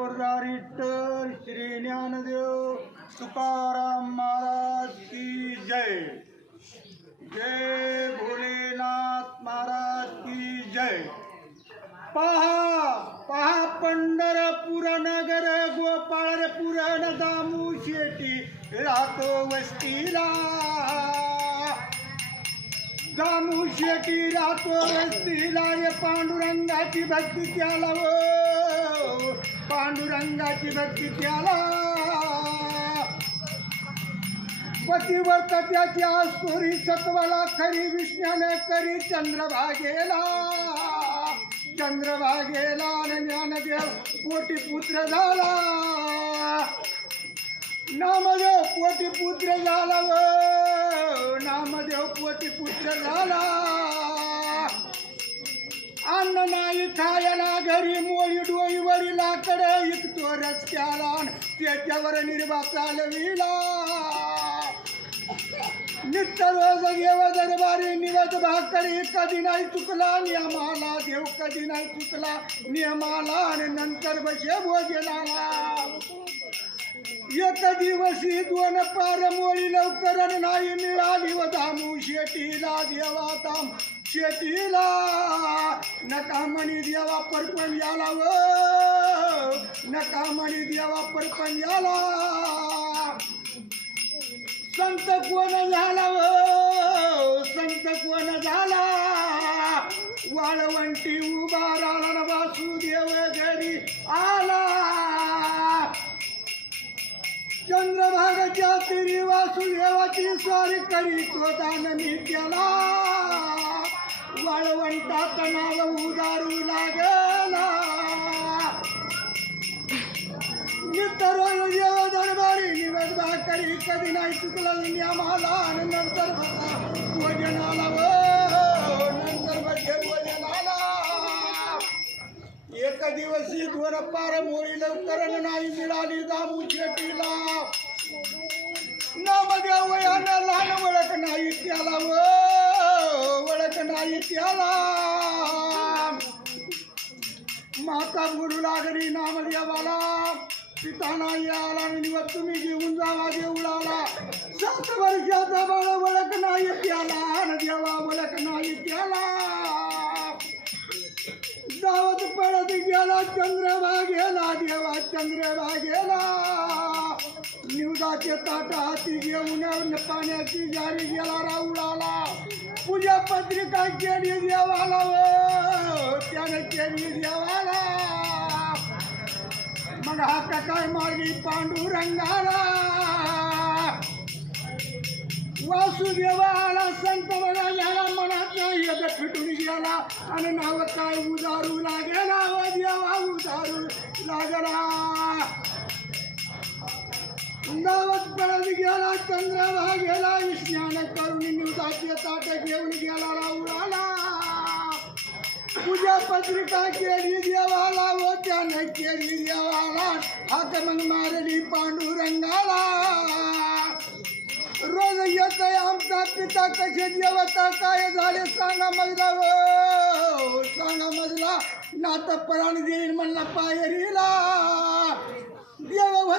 ठाकूरदार विठ्ठल श्री ज्ञानदेव तुकाराम महाराज की जय। जय भोलेनाथ महाराज की जय। पहा पहा पंढरपूर नगर गोपाळपूर न दामू शेटी राहतो वस्तीला। दामू शेटी राहतो वस्तीला रे पांडुरंगाची भक्ती त्याला हो, पांडुरंगाची भक्ती त्याला। पतिव्रत त्याची आसुरी सत्वाला खरी विष्णाने करी चंद्रभागेला। चंद्रभागेला ज्ञानदेव कोटी पुत्र झाला। नामदेव कोटी पुत्र झाला व नामदेव कोटी पुत्र झाला। अन्न नाही खायला घरी मोळी डोई वरी लाकडे इकतो रस्त्याला त्याच्यावर निर्वा चालविला। नित्य रोज घेव दरबारी निवत भाकरी कधी नाही चुकला नियमाला। देव कधी नाही चुकला नियमाला आणि नंतर बसे भोजनाला। एक दिवशी दोन पार मोळी लवकर नाही मिळाली व दामू शेटीला। देवा दाम शेटीला नका म्हणी देवा परपण याला व नका म्हणी देवा परपण याला। संत कोण झाला व संत कोण झाला। वाळवंटी उभा राहिला वासुदेव घरी आला। चंद्रभागेच्या तीरी वासुदेवाची स्वारी करीतो दान मी केला। वाळवंटात नाव उदारू लागला। नित्य रोज देव दरबारी निवत भाकरी कधी नाही चुकला नियमाला आणि नंतर भोजनाला व नंतर बसे भोजनाला। एक दिवशी दोन पार मोळी लवकर नाही मिळाली दामू शेटीला। नामदेव वयाला लहान ओळख नाही त्याला व ओळख नाही त्याला। माता बोलू लागली नामदेवाला पिता नाही आला निवत तुम्ही घेऊन जावा देऊळाला। 7 वर्षाचा बाळ ओळख नाही त्याला देवा ओळख नाही त्याला। दावत पडत गेला चंद्रभागेला देवा चंद्रभागेला। निवदाचे ताट हाती घेऊन पाण्याची जारी गेला राऊळाला। पूजा पत्रिका केली देवाला व त्याने केली देवाला। मग हात काय मारली पांडुरंगाला। वासुदेवाला संत बघा झाला मनाचा यद फिटून गेला आणि नाव काय उदारू लागेला व देवा उदारू लागला। नावत पडत गेला चंद्रभागेला विष्णाने करून निवदाचे ताट घेऊन गेला राऊळाला। पूजा पत्रिका केली देवाला व त्याने केली देवाला। हात मग मारली पांडुरंगाला। रोज येत आमचा पिता कसे जेवता काय झाले सांगा मजला व सांगा मजला। नात प्राण देईल म्हणला पायरीला देव।